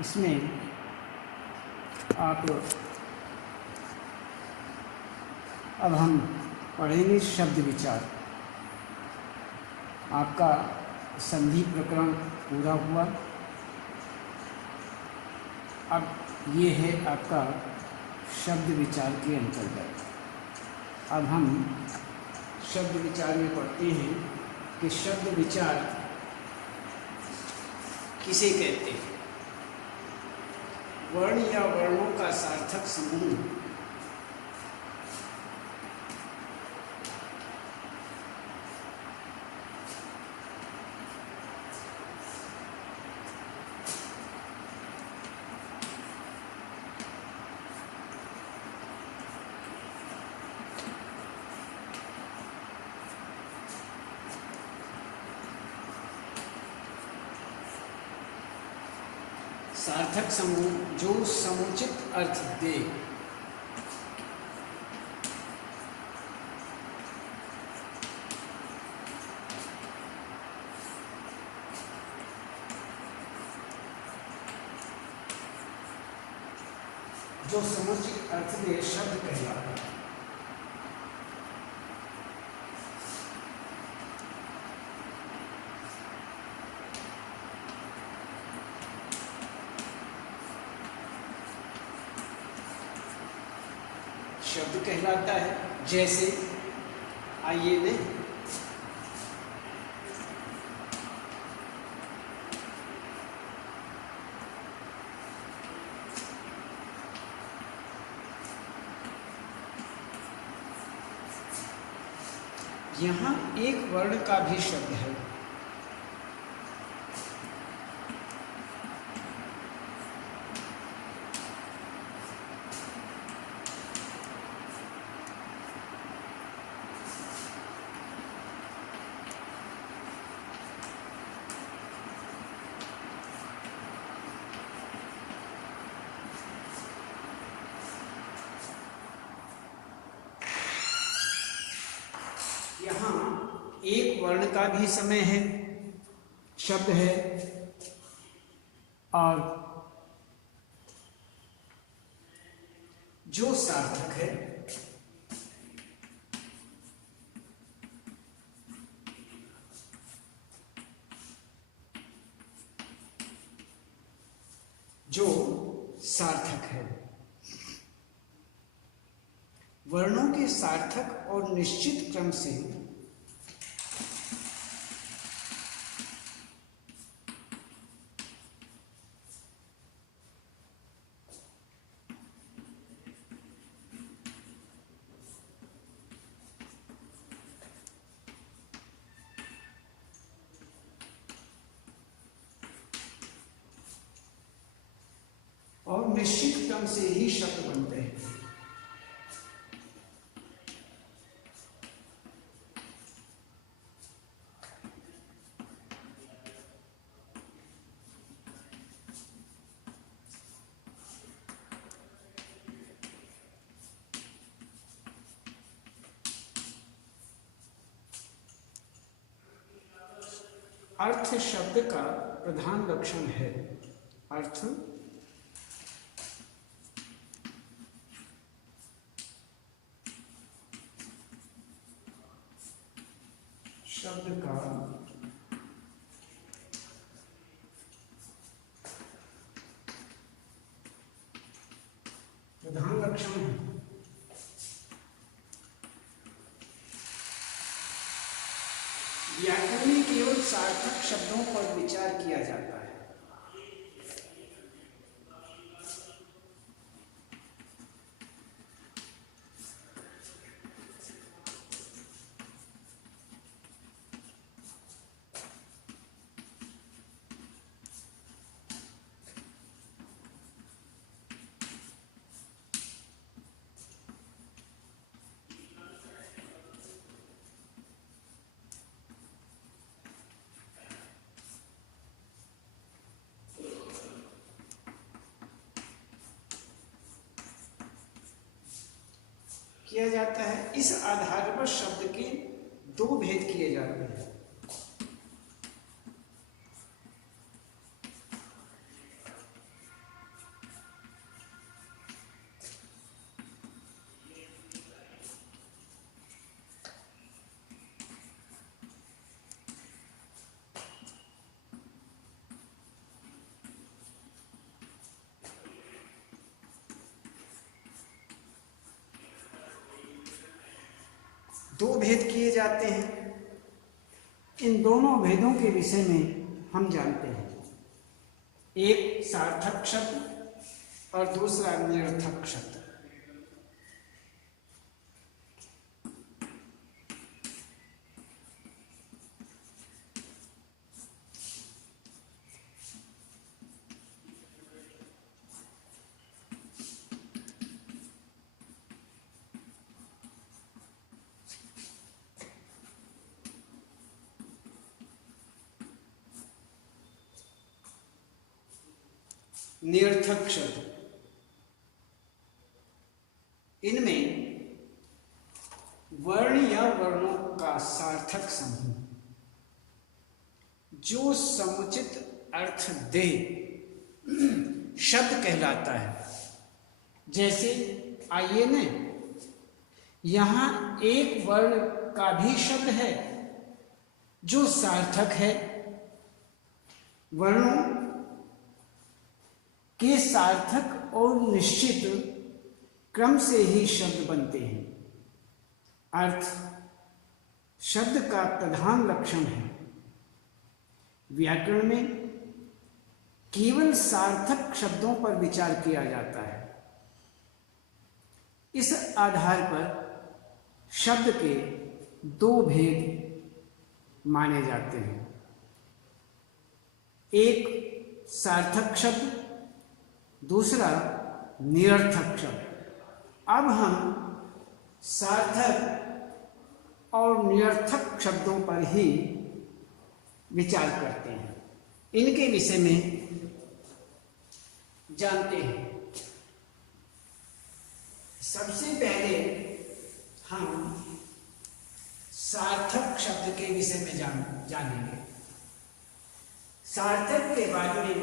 इसमें आप अब हम पढ़ेंगे शब्द विचार। आपका संधि प्रकरण पूरा हुआ। अब ये है आपका शब्द विचार के अंतर्गत। अब हम शब्द विचार में पढ़ते हैं कि शब्द विचार किसे कहते हैं। वर्ण या वर्णों का सार्थक समूह सार्थक समूह जो समुचित अर्थ दे। जो समुचित अर्थ दे शब्द कहलाता है। शब्द कहलाता है। जैसे आइए ने यहाँ एक वर्ण का भी शब्द है। यहाँ एक वर्ण का भी समय है, शब्द है, और जो सार्थक है जो सार्थक है। वर्णों के सार्थक और निश्चित क्रम से और निश्चित क्रम से ही शब्द बनते हैं। अर्थ शब्द का प्रधान लक्षण है। अर्थ शब्द का प्रधान लक्षण है। व्याकरण में केवल सार्थक शब्दों पर विचार किया जाता है। किया जाता है। इस आधार पर शब्द के दो भेद किए जाते हैं। दो भेद किए जाते हैं। इन दोनों भेदों के विषय में हम जानते हैं, एक सार्थक शब्द और दूसरा निरर्थक शब्द। निरर्थक शब्द, इनमें वर्ण या वर्णों का सार्थक समूह जो समुचित अर्थ दे शब्द कहलाता है। जैसे आइए न, यहां एक वर्ण का भी शब्द है जो सार्थक है। वर्णों के सार्थक और निश्चित क्रम से ही शब्द बनते हैं। अर्थ शब्द का प्रधान लक्षण है। व्याकरण में केवल सार्थक शब्दों पर विचार किया जाता है। इस आधार पर शब्द के दो भेद माने जाते हैं, एक सार्थक शब्द, दूसरा निरर्थक शब्द। अब हम सार्थक और निरर्थक शब्दों पर ही विचार करते हैं, इनके विषय में जानते हैं। सबसे पहले हम सार्थक शब्द के विषय में जानेंगे। सार्थक के बाद में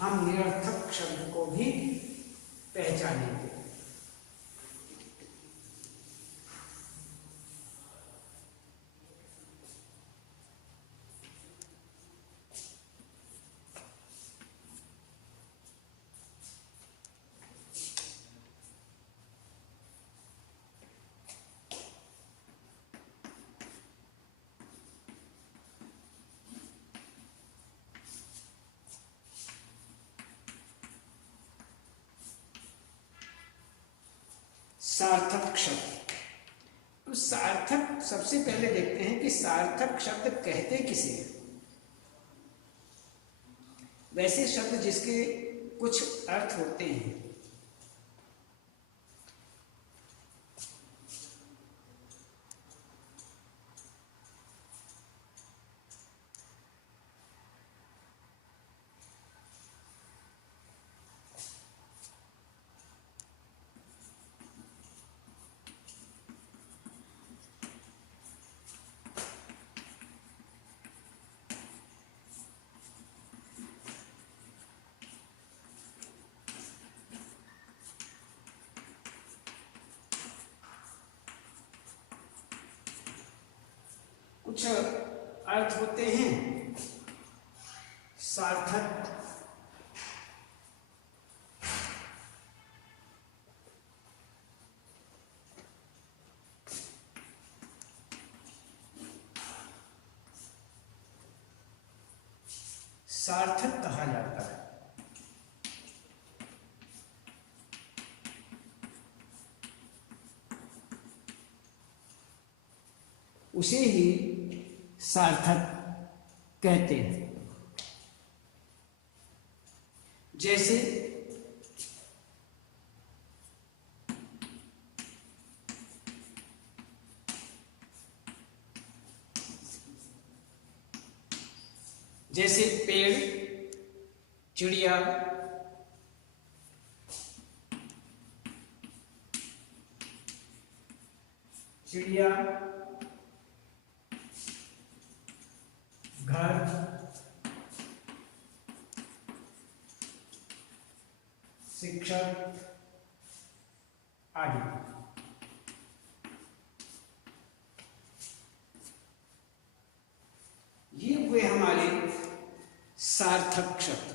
हम निरर्थक शब्द को भी पहचानेंगे। सार्थक शब्द, तो सार्थक सबसे पहले देखते हैं कि सार्थक शब्द कहते किसे हैं। वैसे शब्द जिसके कुछ अर्थ होते हैं, कुछ अर्थ होते हैं सार्थक, सार्थक कहा जाता है। उसे ही सार्थक कहते हैं। जैसे जैसे पेड़, चिड़िया, घर, शिक्षक आदि। ये हुए हमारे सार्थक शब्द।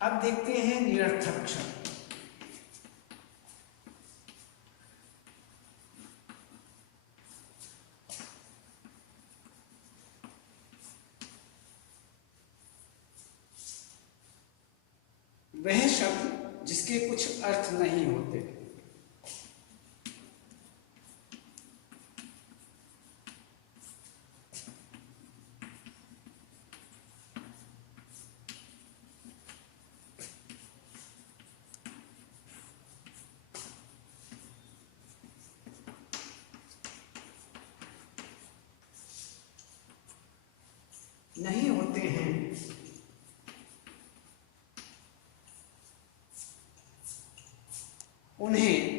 अब देखते हैं निरर्थक शब्द। वह शब्द जिसके कुछ अर्थ नहीं होते। नहीं होते हैं उन्हें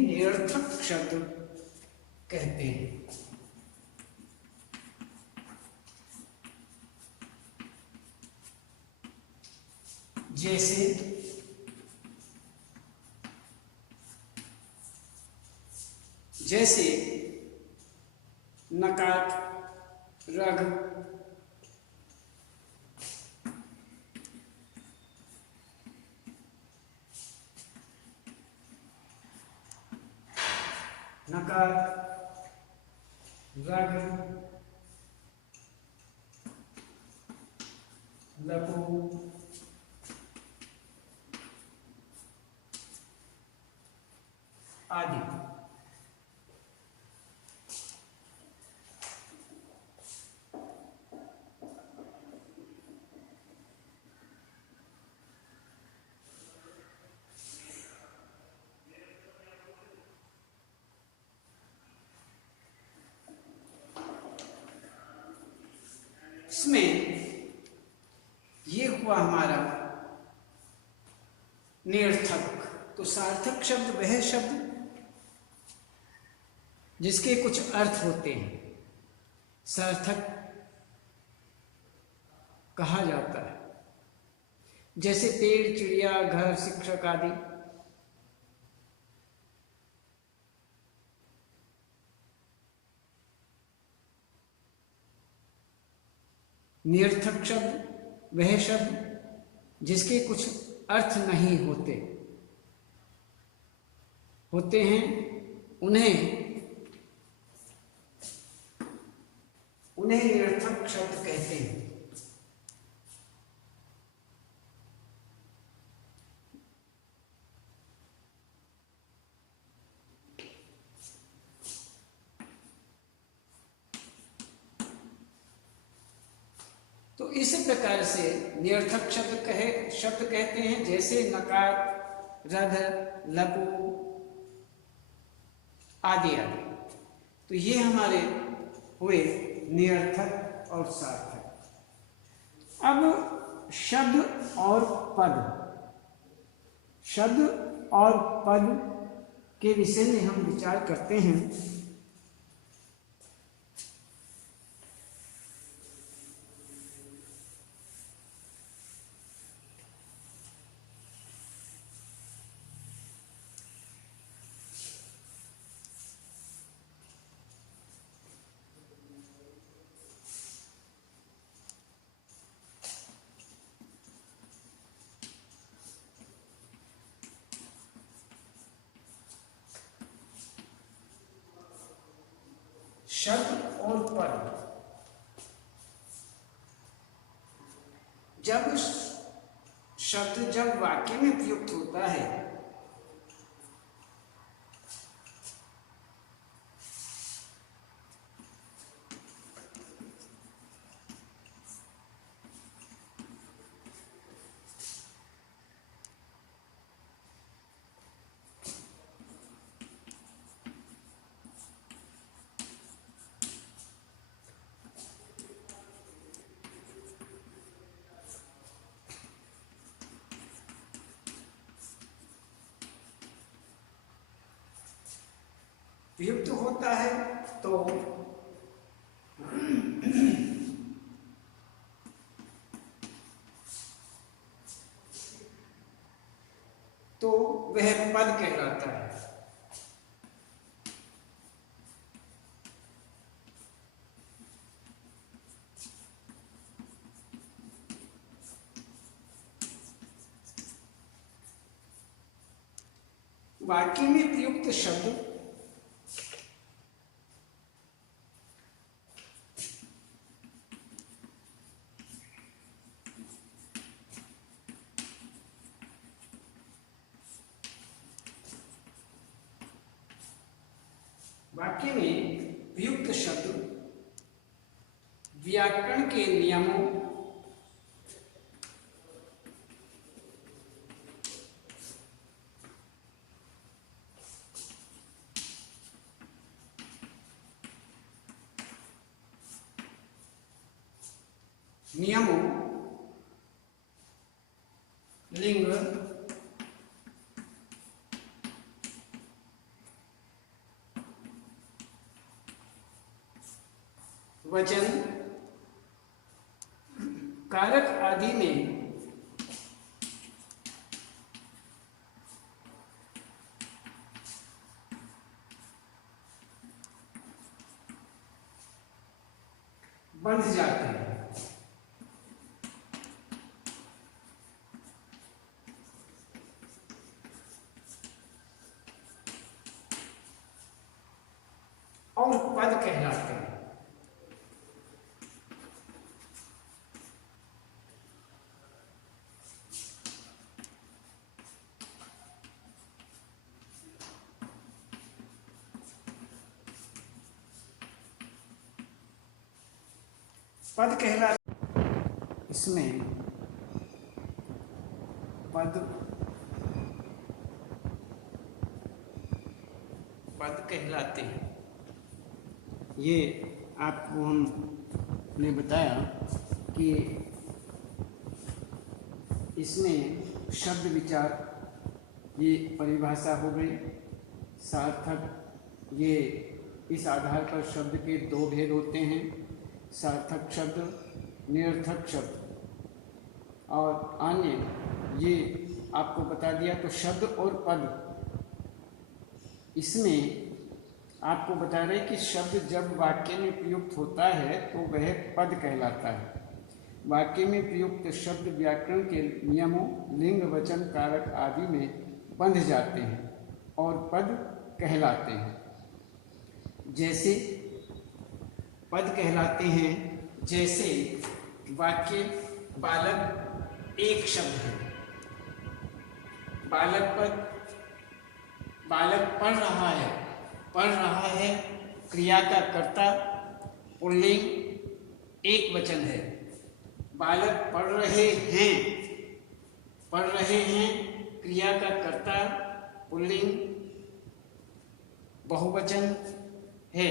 निरर्थक शब्द कहते हैं। जैसे नकार, रग, नकार, रग, लघु, आदि। इसमें ये हुआ हमारा निरर्थक। तो सार्थक शब्द वह शब्द जिसके कुछ अर्थ होते हैं, सार्थक कहा जाता है। जैसे पेड़, चिड़िया, घर, शिक्षक आदि। निरर्थक शब्द वह शब्द जिसके कुछ अर्थ नहीं होते हैं, उन्हें निरर्थक शब्द कहते हैं। तो इस प्रकार से निरर्थक शब्द कहते हैं, जैसे नकार, रग, लघु आदि आदि। तो ये हमारे हुए निरर्थक और सार्थक। अब शब्द और पद के विषय में हम विचार करते हैं। शब्द और पद, जब वाक्य में प्रयुक्त होता है प्रयुक्त होता है तो वह पद कहलाता है। वाक्य में प्रयुक्त शब्द वाक्य में प्रयुक्त शब्द व्याकरण के नियमों लिंग, वचन, कारक आदि में बंध जाते हैं। और पद कहलाते हैं। पद कहलाते, इसमें पद कहलाते हैं। ये आपको हमने बताया कि इसमें शब्द विचार, ये परिभाषा हो गई। सार्थक, ये इस आधार पर शब्द के दो भेद होते हैं, सार्थक शब्द, निरर्थक शब्द। और अन्य ये आपको बता दिया। तो शब्द और पद, इसमें आपको बता रहे कि शब्द जब वाक्य में प्रयुक्त होता है तो वह पद कहलाता है। वाक्य में प्रयुक्त शब्द व्याकरण के नियमों, लिंग, वचन, कारक आदि में बंध जाते हैं और पद कहलाते हैं। जैसे पद कहलाते हैं, जैसे वाक्य बालक एक शब्द है। बालक पद, बालक पढ़ रहा है, पढ़ रहा है क्रिया का कर्ता पुल्लिंग एक वचन है। बालक पढ़ रहे हैं, पढ़ रहे हैं क्रिया का कर्ता पुल्लिंग बहुवचन है।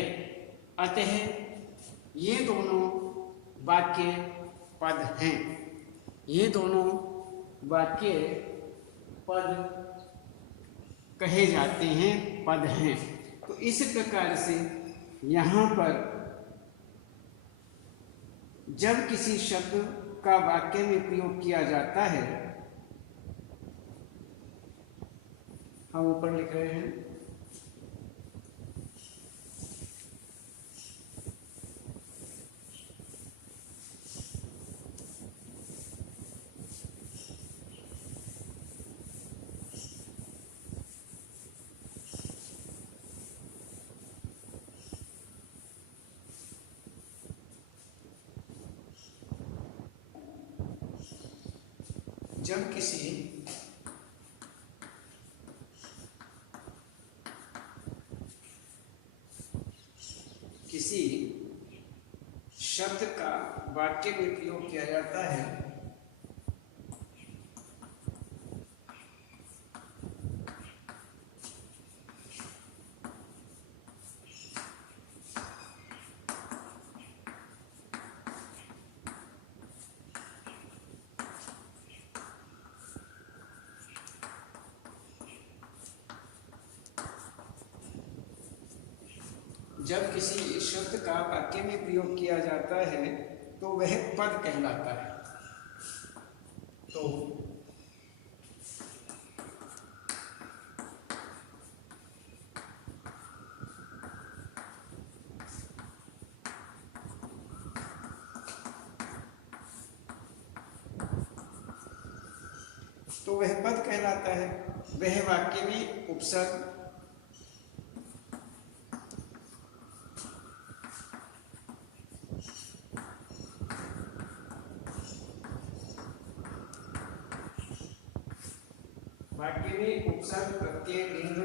अतः ये दोनों वाक्य पद हैं। ये दोनों वाक्य पद कहे जाते हैं, पद हैं। तो इस प्रकार से यहाँ पर जब किसी शब्द का वाक्य में प्रयोग किया जाता है, हम ऊपर लिख रहे हैं, जब किसी शब्द का वाक्य में प्रयोग किया जाता है, जब किसी शब्द का वाक्य में प्रयोग किया जाता है तो वह पद कहलाता है। तो वह पद कहलाता है। वह वाक्य में उपसर्ग प्रत्यय लिंग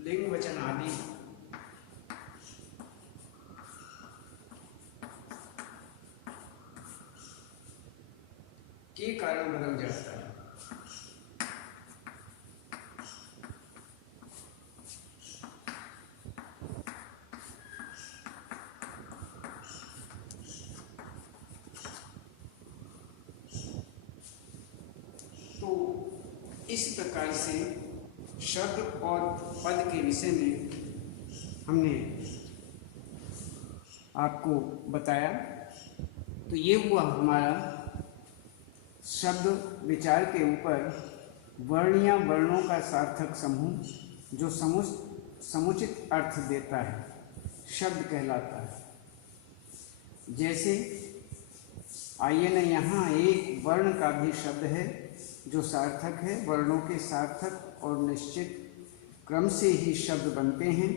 लिंग वचन आदि के कारण बदल जाता है। तो इस प्रकार से शब्द और पद के विषय में हमने आपको बताया। तो ये हुआ हमारा शब्द विचार के ऊपर वर्ण या वर्णों का सार्थक समूह जो समुचित अर्थ देता है, शब्द कहलाता है। जैसे आइए ना, यहाँ एक वर्ण का भी शब्द है जो सार्थक है। वर्णों के सार्थक और निश्चित क्रम से ही शब्द बनते हैं।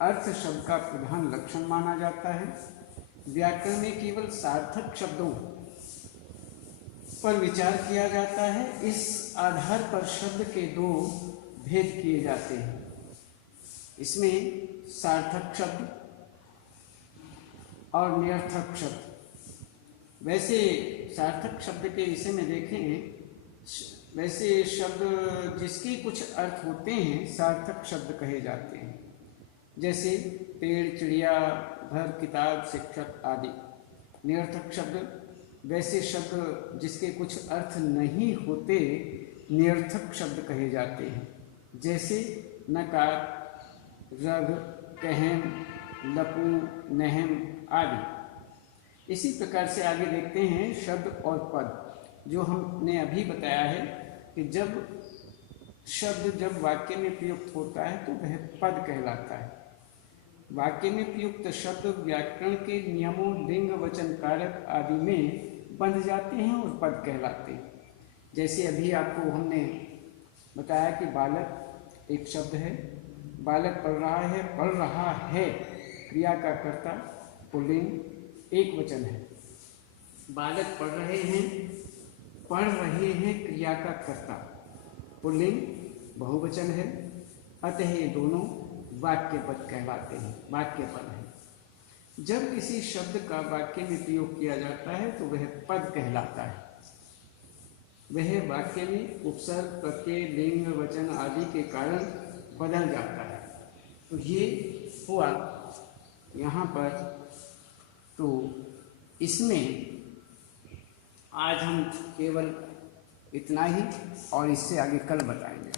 अर्थ शब्द का प्रधान लक्षण माना जाता है। व्याकरण में केवल सार्थक शब्दों पर विचार किया जाता है। इस आधार पर शब्द के दो भेद किए जाते हैं। इसमें सार्थक शब्द और निरर्थक शब्द। वैसे सार्थक शब्द के विषय में देखें, वैसे शब्द जिसके कुछ अर्थ होते हैं सार्थक शब्द कहे जाते हैं। जैसे पेड़, चिड़िया, घर, किताब, शिक्षक आदि। निरर्थक शब्द वैसे शब्द जिसके कुछ अर्थ नहीं होते निरर्थक शब्द कहे जाते हैं। जैसे नकार, रग, कहन, लपू, नहम आदि। इसी प्रकार से आगे देखते हैं शब्द और पद। जो हमने अभी बताया है कि जब वाक्य में प्रयुक्त होता है तो वह पद कहलाता है। वाक्य में प्रयुक्त शब्द व्याकरण के नियमों, लिंग, वचन, कारक आदि में बंध जाते हैं और पद कहलाते हैं। जैसे अभी आपको हमने बताया कि बालक एक शब्द है। बालक पढ़ रहा है क्रिया का कर्ता पुल्लिंग एक वचन है। बालक पढ़ रहे हैं क्रिया का कर्ता पुल्लिंग बहुवचन है। अतः ये दोनों वाक्य पद कहलाते हैं, वाक्य पद है। जब किसी शब्द का वाक्य में प्रयोग किया जाता है तो वह पद कहलाता है। वह वाक्य में उपसर्ग, प्रत्यय, लिंग, वचन आदि के कारण बदल जाता है। तो ये हुआ यहाँ पर। तो इसमें आज हम केवल इतना ही, और इससे आगे कल बताएंगे।